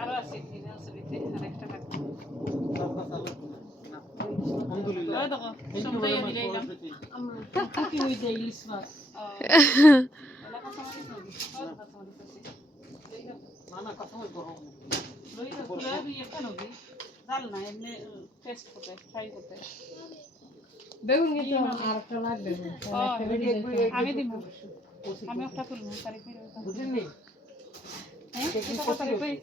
আরও আছে কিনে আসবিতে আর একটা বাকি আলহামদুলিল্লাহ ওই দেখো Thank you সমতাই very much দিলাম for everything. আমরা থাকি we they ilish much OLA কাঁচামরিচ নাকি ওই কাঁচামরিচ আছে এই দেখো না না কাঁচামরিচ গরম লই দেখো পুরা কেন কি জাল না এমনি টেস্ট করতে ফ্রাই করতে বেগুন কিন্তু আর একটা লাগবে আমি দিব। আমি একটা তারিখ হ্যাঁ? এটা কত তারিখ কই?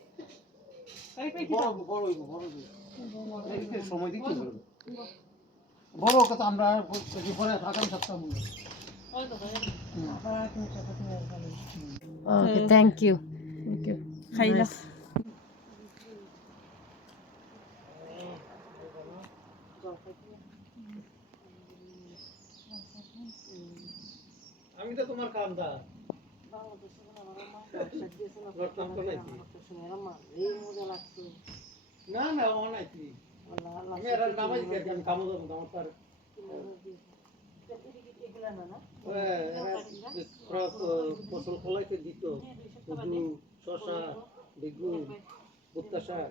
তারিখ কই বড় বড় হইব বড় হইব। একটু সময় দিতে বড়। কথা আমরা পরে আগামী সপ্তাহ মনে ওকে থ্যাংক ইউ খাইলা আমি তো তোমার কান্দা না না ও নাই তুই আমি আর নামাজ গেছি আমি কামো যাব আমার তার ফসল ফলাইতে দিত শশা বেগুন ভুট্টা শাক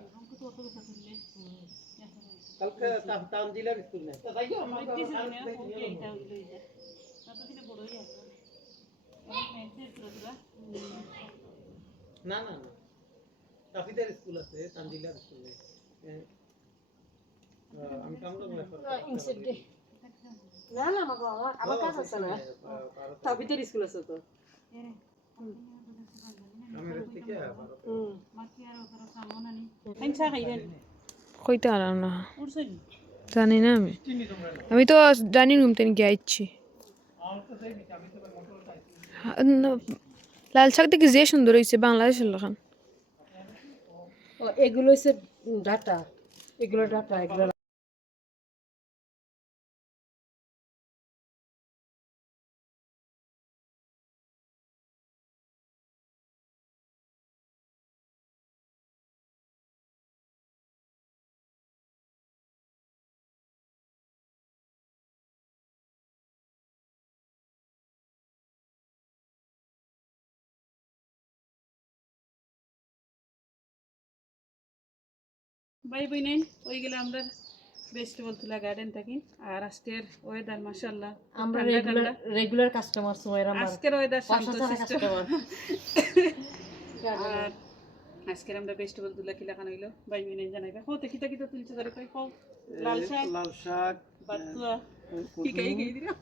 কালকে টাউন জেলার স্কুল নেই তাই কি আমার না না না তাফিদার স্কুল আছে তানজিলার স্কুল নেই হ্যাঁ। আহ, আমি কামড় না না আমার আমার আমার কাজ আছে না তাবিতের স্কুল আছে তো আমি থেকে কইতে পারলাম না উড়ছই জানি না আমি চিনি তোমরা না? আমি তো ডাইনিং রুম থেকে গিয়ে আইছি। আমি লাল শাক দেখি যে সুন্দর হয়েছে বাংলাদেশের লখান এগুলো হচ্ছে ডাটা। এগুলো ডাটা এগুলো বাই বই নেন ওই গেলে আমরা ভেজিটেবল তুলা গার্ডেন থাকি। আর আজকের ওয়েদার মাশাআল্লাহ আমরা রেগুলার রেগুলার কাস্টমার আমার আজকের ওয়েদার শান্ত কাস্টমার আর আজকের আমরা ভেজিটেবল তুলা কিলা খান হইল তুলছে ধরে কই কও? লাল শাক লাল শাক বাতুয়া কি কাই কাই দিরা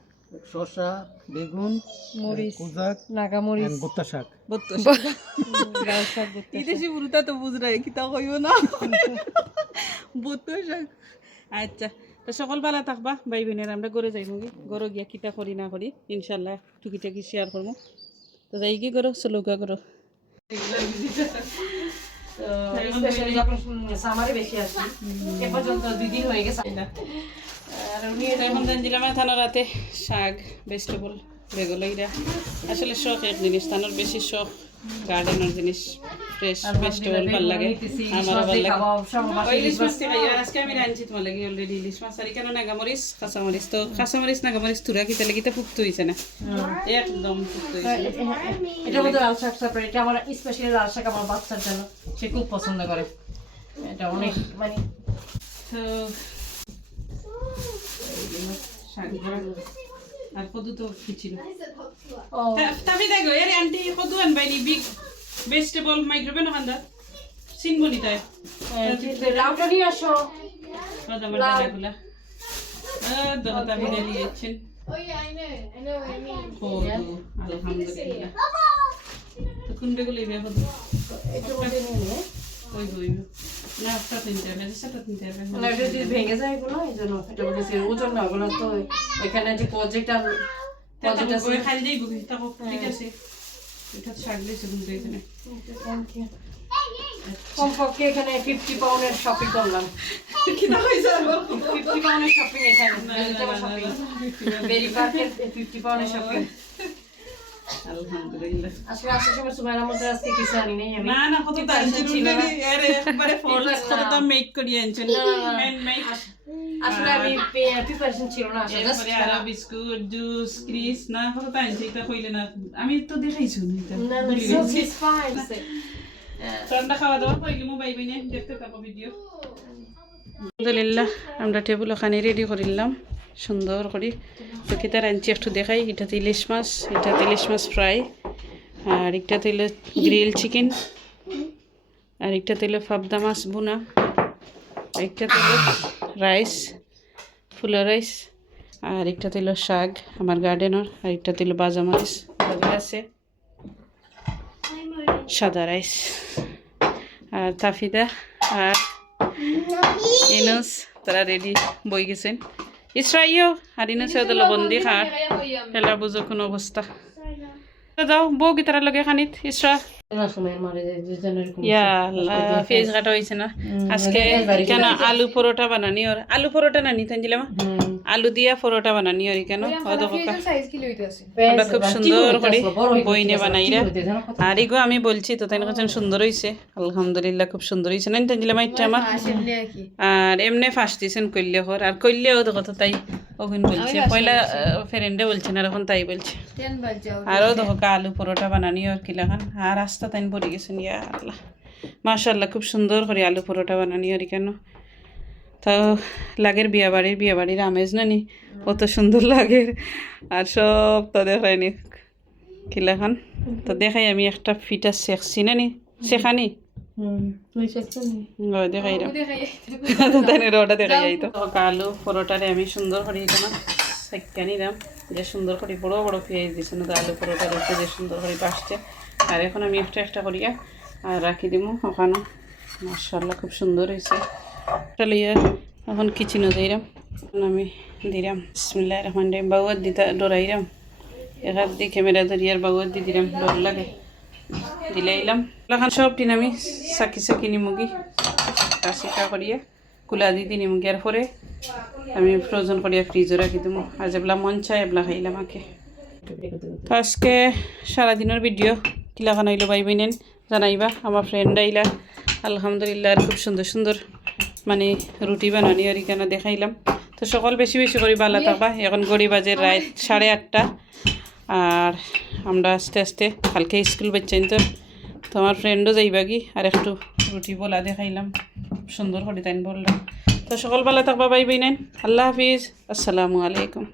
শশা বেগুন মরিচ কুজাক নাগামরিচ। ভুট্টা শাক। বাতুয়া লাল শাক। তো বুঝ রায় কিতা কইও না? শাক আচ্ছা তো সকল বেলা থাকবা ভাই বোনের আমরা গড়ে যাই মুগি গড়ে গিয়া কিতা করি না করি ইনশাল্লাহ টুকিটাকি শেয়ার করব তো যাই কি করো চলুকা করো রাতে শাক ভেজিটেবল বেগুলো আসলে শখ এক জিনিস থানোর বেশি শখ গার্ডেনের জিনিস। ফ্রেশ ভেজিটেবল ভালো লাগে। আমারও ভালো লাগে। ইলিশ মাছ থেকে আজকে আমি রাঁধছি তোমার লাগি অলরেডি ইলিশ মাছ আর এখানে নাগামরিচ কাঁচামরিচ। তো কাঁচামরিচ নাগামরিচ তুরা কিতা লাগি তা পুক্ত হয়েছে না? একদম পুক্ত হয়েছে এটার মধ্যে লাল শাক তারপরে এটা আমার স্পেশালি লাল শাক আমার বাচ্চার জন্য সে খুব পছন্দ করে। এটা অনেক মানে তো শাক আর কদু তো কি ছিল ও তবে দেখো এর আন্টি কদু আনবাইনি বিগ ভেজিটেবল মাইক্রোভেন ওখানটা সিনবনি তাই লাউটা নিয়ে আসো। রাজা মাটাগুলা দহতা ভিড়ে দিয়েছেন আলহামদুলিল্লাহ। তো কোন বেগুলো ইবে কদু একটু মধ্যে নিয়ে ওই ওই না একটা তিনটে হবে সেটা তিনটে হবে। না এটা যদি ভেঙে যায় এগুলো এই জন্য এটা বলতেছি ওজন না ওগুলো তো ওইখানে যে প্রজেক্ট আর প্রজেক্ট আছে ওই খাই বুঝি তারপর ঠিক আছে। এটা শাক দিয়েছে বুঝতে এখানে কমপক্ষে এখানে ফিফটি পাউন্ডের শপিং করলাম। ফিফটি পাউন্ডের শপিং এখানে শপিং বেরি পার্কের ফিফটি পাউন্ডের শপিং আলহামদুলিল্লাহ। আসলে আমি প্রিপারেশন ছিল না বিস্কুট জুস ক্রিস না কত তাই এটা কইলে না আমি তো দেখাইছো না আমরা খাওয়া দাওয়া করিলে মোবাইল বাইনে দেখতে থাকো ভিডিও আলহামদুলিল্লাহ আমরা টেবিল ওখানে রেডি করিলাম সুন্দর করে। তো কিতা রাঁধছি একটু দেখাই এটা ইলিশ মাছ এটা ইলিশ মাছ ফ্রাই আর একটা হইল গ্রিল চিকেন আর একটা হইল ফাবদা মাছ বোনা একটা হইল রাইস ফুলের রাইস আর একটা হইল শাক, আমার গার্ডেনের আর একটা হইল বাজা মাছ আছে। সাদা রাইস আর তাফিদা, আর ইনুস, তারা রেডি বই গেছেন। ইসরাইও আর ইনুস বন্দি খার খেলা বুঝো কোনো অবস্থা। যাও বউ কি লগে খানিত ইসরা আজকে কেন আলু পরোটা বানানি ওর? আলু পরোটা নানি তাঞ্জিলামা হুম। আলু দিয়া পরোটা বানানি ওর কেন? খুব সুন্দর করে বইনে ঠিক বানাইরা। কথা? আর এগো আমি বলছি তো তাই কাছে সুন্দর হয়েছে আলহামদুলিল্লাহ খুব সুন্দর হয়েছে না তাঞ্জিলামা এটা আমার। আর এমনি ফার্স্ট দিয়েছেন কইলে হর আর কইলেও দেখো তো তাই। ওখানে বলছে পয়লা ফ্রেন্ডে বলছেন আর এখন তাই বলছে। আরও দেখো আলু পরোটা বানানি আর কিলাখান আর রাস্তা তাইন পড়ে গেছেন ইয়া আল্লাহ। মাশাল্লাহ খুব সুন্দর করে আলু পরোটা বানানি আর কেন? তো লাগের বিয়া বাড়ির বিয়া বাড়ির আমেজ নানি? কত সুন্দর লাগে আর সব তো দেখায়নি কিলাখান তো দেখাই আমি একটা ফিটা শেখছি নানি। শেখানি? আলু পরোটারে আমি সুন্দর করে এটা না নিলাম যে সুন্দর করে বড় বড় পেঁয়াজ দিয়েছে না আলু পরোটার উপরে যে সুন্দর করে বাসছে আর এখন আমি একটা একটা করিয়া আর রাখি দিব ওখানে মার্শাল্লাহ খুব সুন্দর হয়েছে লইয়া এখন কিচেনও যাইরাম এখন আমি দিলাম বিসমিল্লাহ রহমান রহিম বাবুয়ার দিতা ডরাইরাম এখান দিয়ে ক্যামেরা ধরিয়ার বাবুয়ার দিয়ে দিলাম ডর লাগে দিলাইলাম এখন সব দিন আমি চাকি চাকি নিমুগি কাশিকা করিয়া, কুলা দি দি নিমুগি। আর পরে আমি ফ্রোজন করিয়া ফ্রিজে রাখি দেবো আর যেগুলা মন চায় এগুলা খাইলাম আগে তো আজকে সারাদিনের ভিডিও। কিলা খানাইলো বাই বইনেন জানাইবা। আমার ফ্রেন্ড আইলা। আলহামদুলিল্লাহ খুব সুন্দর সুন্দর মানে রুটি বানানি আর এখানে দেখাইলাম। তো সকল বেশি বেশি করে ভালো থাকবা এখন গড়ি বাজে রাত সাড়ে আটটা। আর আমরা আস্তে আস্তে কালকে স্কুল বেচাইন তো তোমার ফ্রেন্ডও যাইবাগি আর একটু রুটি বলা দেখাইলাম। সুন্দর করে তাই বললাম তো সকালবেলা থাকবা বাই নেন আল্লাহ হাফিজ। আসসালামু আলাইকুম।